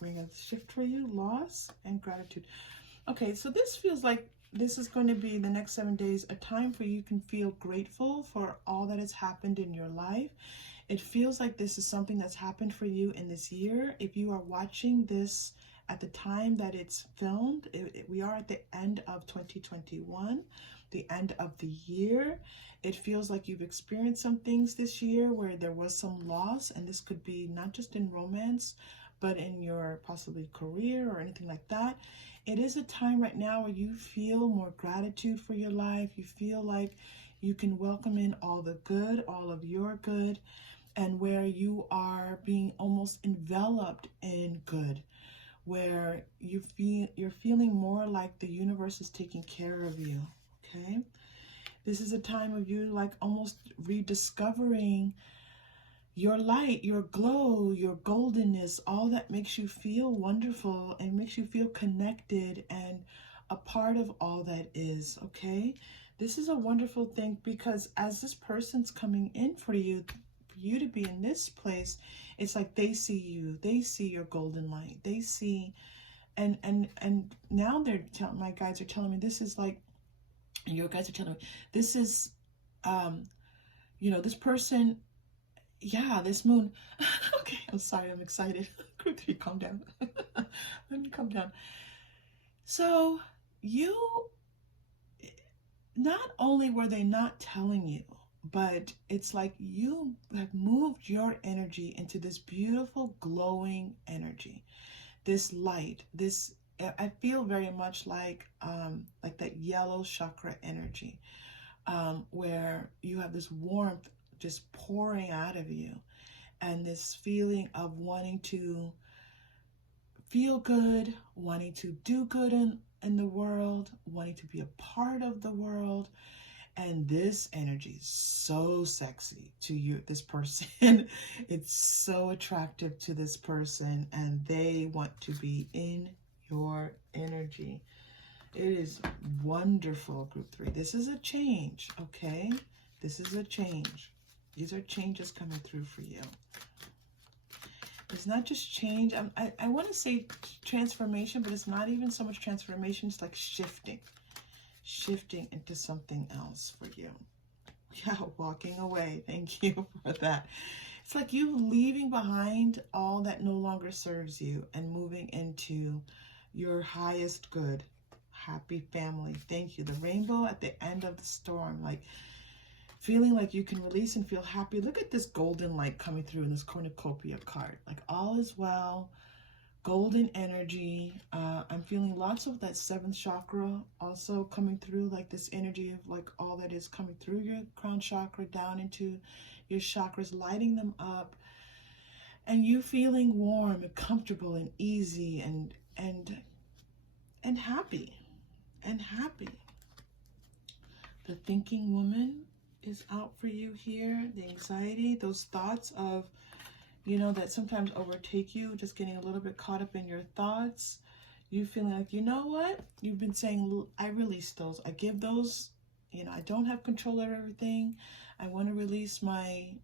bring a shift for you, loss and gratitude. Okay, so this feels like this is going to be the next 7 days, a time for you can feel grateful for all that has happened in your life. It feels like this is something that's happened for you in this year. If you are watching this at the time that it's filmed, we are at the end of 2021. The end of the year. It feels like you've experienced some things this year where there was some loss, and this could be not just in romance, but in your possibly career or anything like that. It is a time right now where you feel more gratitude for your life. You feel like you can welcome in all the good, all of your good, and where you are being almost enveloped in good, where you're feeling more like the universe is taking care of you. Okay, this is a time of you like almost rediscovering your light, your glow, your goldenness, all that makes you feel wonderful and makes you feel connected and a part of all that is. Okay, this is a wonderful thing, because as this person's coming in for you to be in this place, it's like they see you, they see your golden light, they see, and now my guides are telling me this is like, your guys are telling me this is this person, this moon. Okay, I'm sorry, I'm excited. Group 3, calm down. Let me calm down. So you, not only were they not telling you, but it's like you have moved your energy into this beautiful glowing energy, this light, this I feel very much like that yellow chakra energy, where you have this warmth just pouring out of you, and this feeling of wanting to feel good, wanting to do good in the world, wanting to be a part of the world. And this energy is so sexy to you, this person. It's so attractive to this person, and they want to be in your energy. It is wonderful, group 3. This is a change, okay? This is a change. These are changes coming through for you. It's not just change. I want to say transformation, but it's not even so much transformation. It's like shifting into something else for you. Yeah, walking away. Thank you for that. It's like you leaving behind all that no longer serves you and moving into your highest good. Happy family. Thank you. The rainbow at the end of the storm, like feeling like you can release and feel happy. Look at this golden light coming through in this cornucopia card. Like all is well, golden energy. I'm feeling lots of that 7th chakra also coming through, like this energy of like all that is coming through your crown chakra down into your chakras, lighting them up, and you feeling warm and comfortable and easy and happy and happy. The thinking woman is out for you here. The anxiety, those thoughts of, you know, that sometimes overtake you, just getting a little bit caught up in your thoughts. You feeling like, you know what? You've been saying, I release those. I give those, you know, I don't have control over everything. I want to release my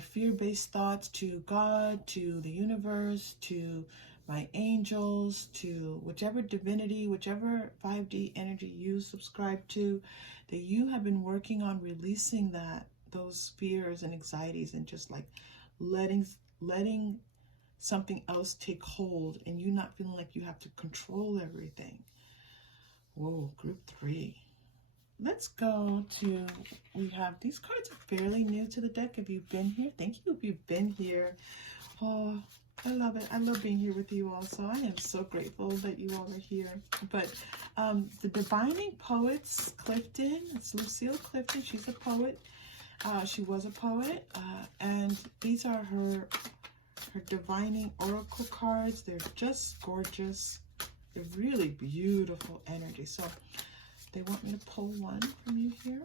fear-based thoughts to God, to the universe, to my angels, to whichever divinity, whichever 5D energy you subscribe to, that you have been working on releasing those fears and anxieties, and just like letting something else take hold, and you not feeling like you have to control everything. Whoa, group 3. Let's go to, we have, these cards are fairly new to the deck. If you've been here, thank you if you've been here. Oh, I love it. I love being here with you all. So I am so grateful that you all are here. But the Divining Poets, Clifton, it's Lucille Clifton. She's a poet. She was a poet. And these are her Divining Oracle cards. They're just gorgeous. They're really beautiful energy. So they want me to pull one from you here.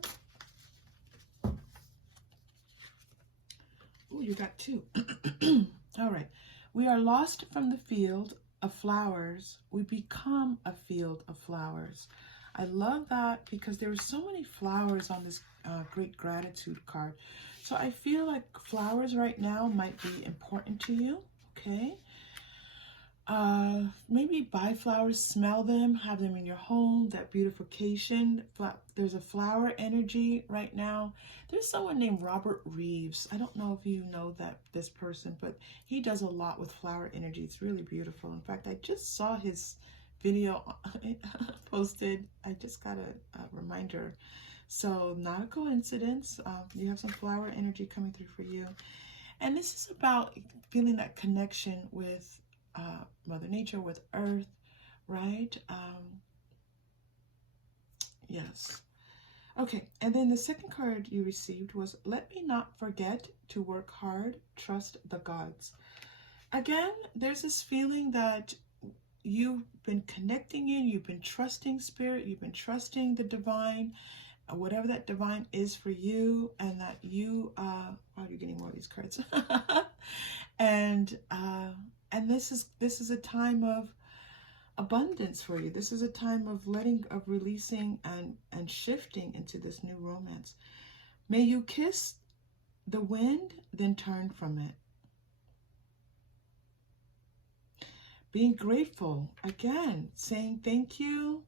Oh, you got 2. All right. We are lost from the field of flowers. We become a field of flowers. I love that because there are so many flowers on this Great Gratitude card. So I feel like flowers right now might be important to you, okay? Maybe buy flowers, smell them, have them in your home, that beautification. There's a flower energy right now. There's someone named Robert Reeves. I don't know if you know this person, but he does a lot with flower energy. It's really beautiful. In fact, I just saw his video posted. I just got a reminder. So not a coincidence. You have some flower energy coming through for you. And this is about feeling that connection with Mother Nature, with Earth, right? Yes. Okay, and then the second card you received was, let me not forget to work hard, trust the gods. Again, there's this feeling that you've been connecting in, you've been trusting spirit, you've been trusting the divine, whatever that divine is for you, and that you, wow, you're getting more of these cards. And this is a time of abundance for you. This is a time of releasing and shifting into this new romance. May you kiss the wind, then turn from it. Being grateful, again, saying thank you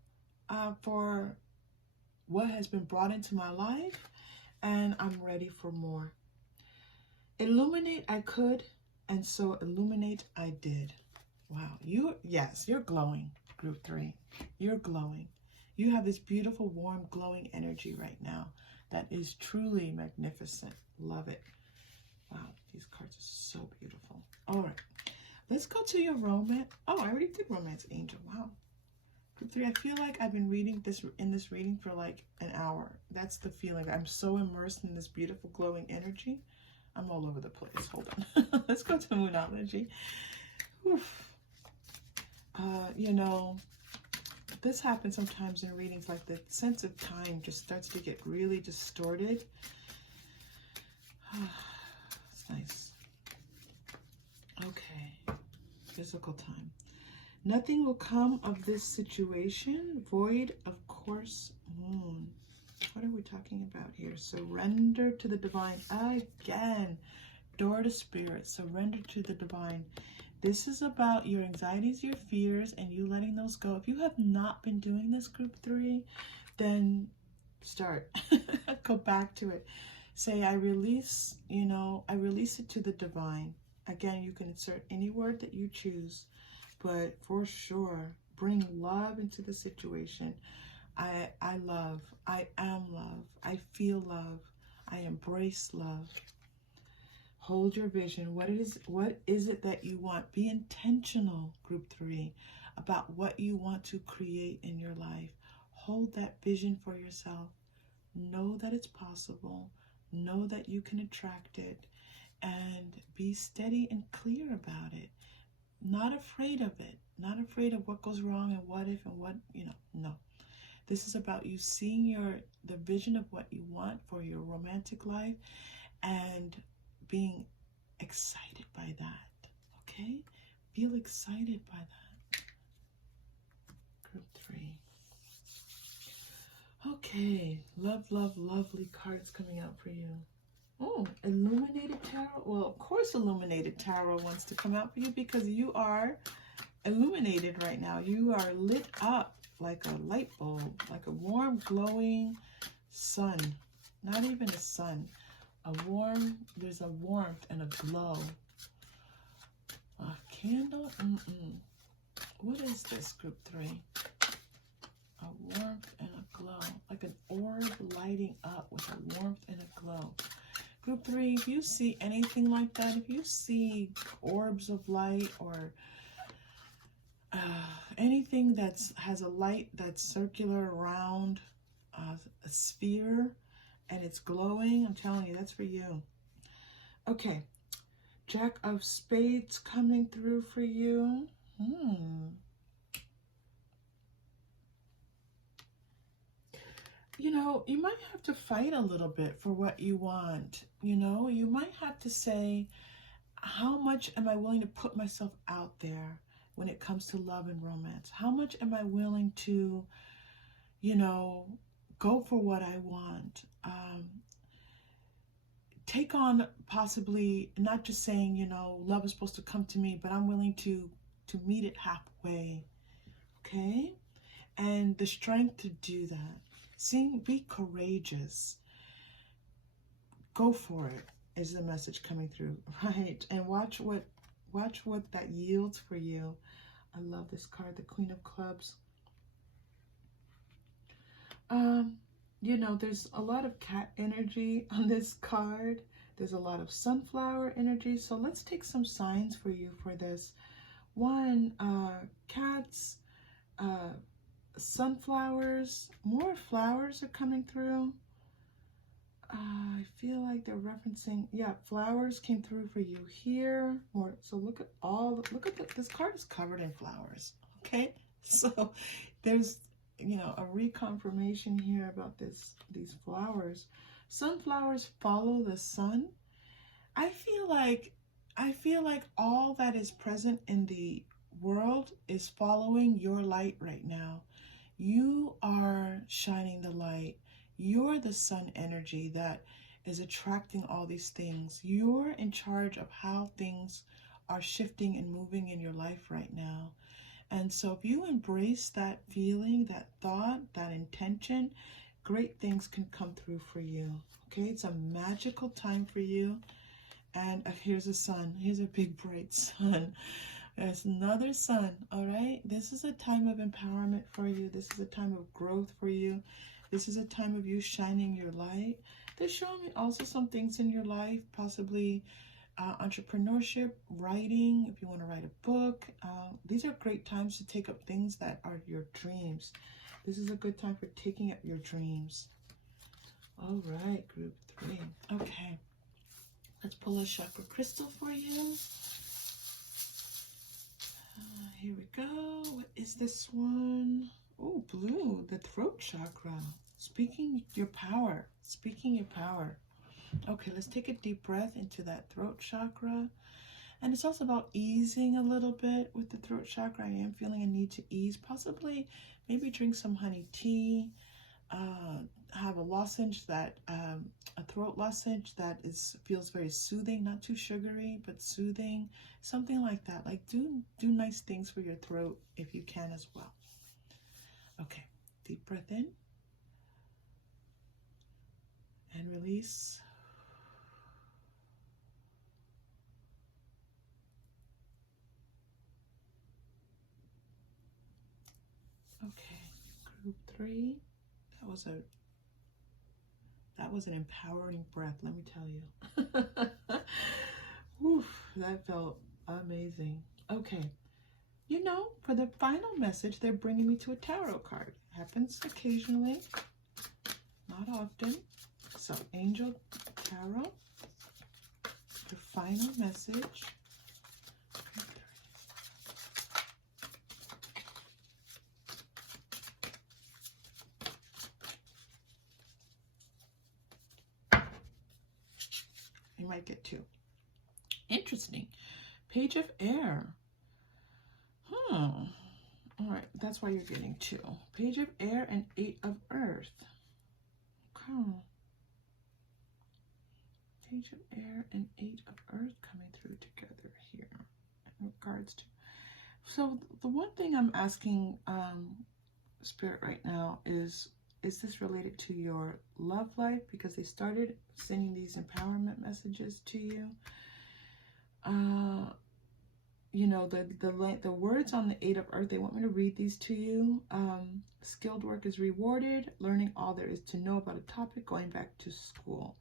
for what has been brought into my life, and I'm ready for more. Illuminate I could, and so illuminate I did. Wow, you're glowing, group 3. You're glowing. You have this beautiful, warm, glowing energy right now that is truly magnificent. Love it. Wow, these cards are so beautiful. All right, Let's go to your romance. Oh, I already did romance angel. Wow. Group 3, I feel like I've been reading this reading for like an hour. That's the feeling. I'm so immersed in this beautiful glowing energy. I'm all over the place. Hold on. Let's go to Moonology. You know, this happens sometimes in readings, like the sense of time just starts to get really distorted. It's nice. Okay. Physical time. Nothing will come of this situation, void of course moon. What are we talking about here? Surrender to the divine. Again, door to spirit, surrender to the divine. This is about your anxieties, your fears, and you letting those go. If you have not been doing this, group 3, then start. Go back to it. Say, I release, you know, I release it to the divine. Again, you can insert any word that you choose. But for sure, bring love into the situation. I love. I am love. I feel love. I embrace love. Hold your vision. What is it that you want? Be intentional, group 3, about what you want to create in your life. Hold that vision for yourself. Know that it's possible. Know that you can attract it. And be steady and clear about it. Not afraid of it, not afraid of what goes wrong and what if and what, you know, no. This is about you seeing the vision of what you want for your romantic life and being excited by that, okay? Feel excited by that. Group 3. Okay, lovely cards coming out for you. Oh, Illuminated Tarot. Well, of course Illuminated Tarot wants to come out for you because you are illuminated right now. You are lit up like a light bulb, like a warm, glowing sun. Not even a sun. There's a warmth and a glow. A candle? What is this, group 3? A warmth and a glow. Like an orb lighting up with a warmth and a glow. Group 3, if you see anything like that, if you see orbs of light or anything that has a light that's circular around a sphere and it's glowing, I'm telling you, that's for you. Okay, Jack of Spades coming through for you. You know, you might have to fight a little bit for what you want. You know, you might have to say, how much am I willing to put myself out there when it comes to love and romance? How much am I willing to, you know, go for what I want? Take on possibly not just saying, you know, love is supposed to come to me, but I'm willing to meet it halfway. Okay? And the strength to do that. Be courageous. Go for it is the message coming through, right? And watch what that yields for you. I love this card, the Queen of Clubs. You know, there's a lot of cat energy on this card. There's a lot of sunflower energy. So let's take some signs for you for this. One, cats, sunflowers, more flowers are coming through. I feel like they're referencing, yeah, flowers came through for you here. More, so look at this card is covered in flowers. Okay, so there's, you know, a reconfirmation here about these flowers. Sunflowers follow the sun. I feel like all that is present in the world is following your light right now. You are shining the light. You're the sun energy that is attracting all these things. You're in charge of how things are shifting and moving in your life right now. And so if you embrace that feeling, that thought, that intention, great things can come through for you. Okay, it's a magical time for you. And here's a sun. Here's a big bright sun. There's another sun, all right? This is a time of empowerment for you. This is a time of growth for you. This is a time of you shining your light. They're showing me also some things in your life, possibly entrepreneurship, writing, if you want to write a book. These are great times to take up things that are your dreams. This is a good time for taking up your dreams. All right, group 3. Okay, let's pull a chakra crystal for you. Here we go. What is this one? Oh, blue, the throat chakra. Speaking your power. Speaking your power. Okay, let's take a deep breath into that throat chakra. And it's also about easing a little bit with the throat chakra. I am feeling a need to ease. Possibly, maybe drink some honey tea. Have a lozenge that, a throat lozenge that feels very soothing, not too sugary, but soothing. Something like that. Like do nice things for your throat if you can as well. Okay, deep breath in. And release. Okay, group 3. That was an empowering breath, let me tell you. Oof, that felt amazing. Okay, you know, for the final message, they're bringing me to a tarot card. Happens occasionally, not often. So, Angel Tarot, the final message. You might get 2. Interesting. Page of Air. All right, that's why you're getting 2. Page of Air and 8 of Earth. Okay. Page of Air and 8 of Earth coming through together here in regards to. So the one thing I'm asking Spirit right now is this related to your love life? Because they started sending these empowerment messages to you. You know, the words on the 8 of Earth, they want me to read these to you. Skilled work is rewarded. Learning all there is to know about a topic. Going back to school.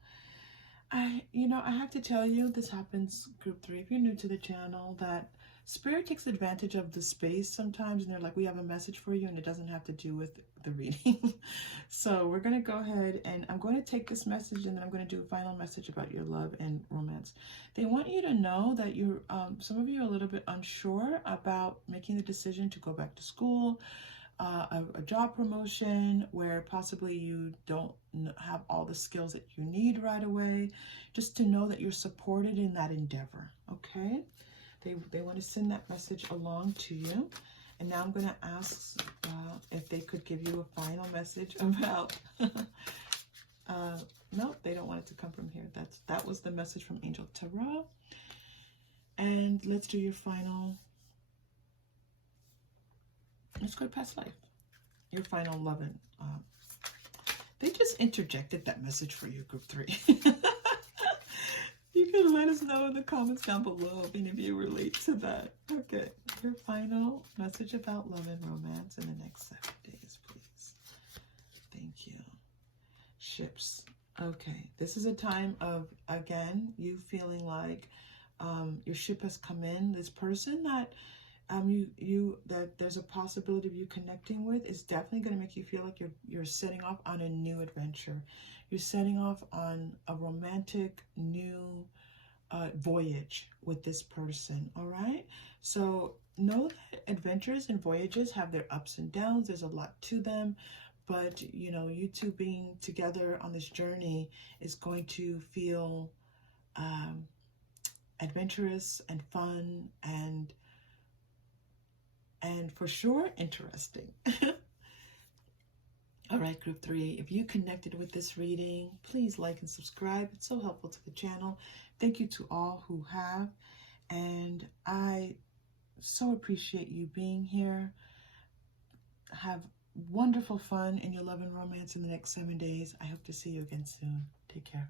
I have to tell you, this happens, group 3, if you're new to the channel, that Spirit takes advantage of the space sometimes, and they're like, we have a message for you, and it doesn't have to do with the reading. So we're going to go ahead, and I'm going to take this message, and then I'm going to do a final message about your love and romance. They want you to know that you're, some of you are a little bit unsure about making the decision to go back to school, a job promotion where possibly you don't have all the skills that you need right away, just to know that you're supported in that endeavor. Okay, they want to send that message along to you. And now I'm going to ask if they could give you a final message about no, they don't want it to come from here. That was the message from Angel Tarot. And let's do your final. Let's go to past life. Your final loving. They just interjected that message for you, group 3. You can let us know in the comments down below if any of you relate to that. Okay, your final message about love and romance in the next 7 days, please. Thank you. Ships. Okay, this is a time of, again, you feeling like your ship has come in. This person that that there's a possibility of you connecting with is definitely going to make you feel like you're setting off on a new adventure. You're setting off on a romantic new voyage with this person. All right, so know that adventures and voyages have their ups and downs. There's a lot to them, but you know, you two being together on this journey is going to feel adventurous and fun and for sure interesting. All right, group 3, if you connected with this reading, please like and subscribe. It's so helpful to the channel. Thank you to all who have, and I so appreciate you being here. Have wonderful fun in your love and romance in the next 7 days. I hope to see you again soon. Take care.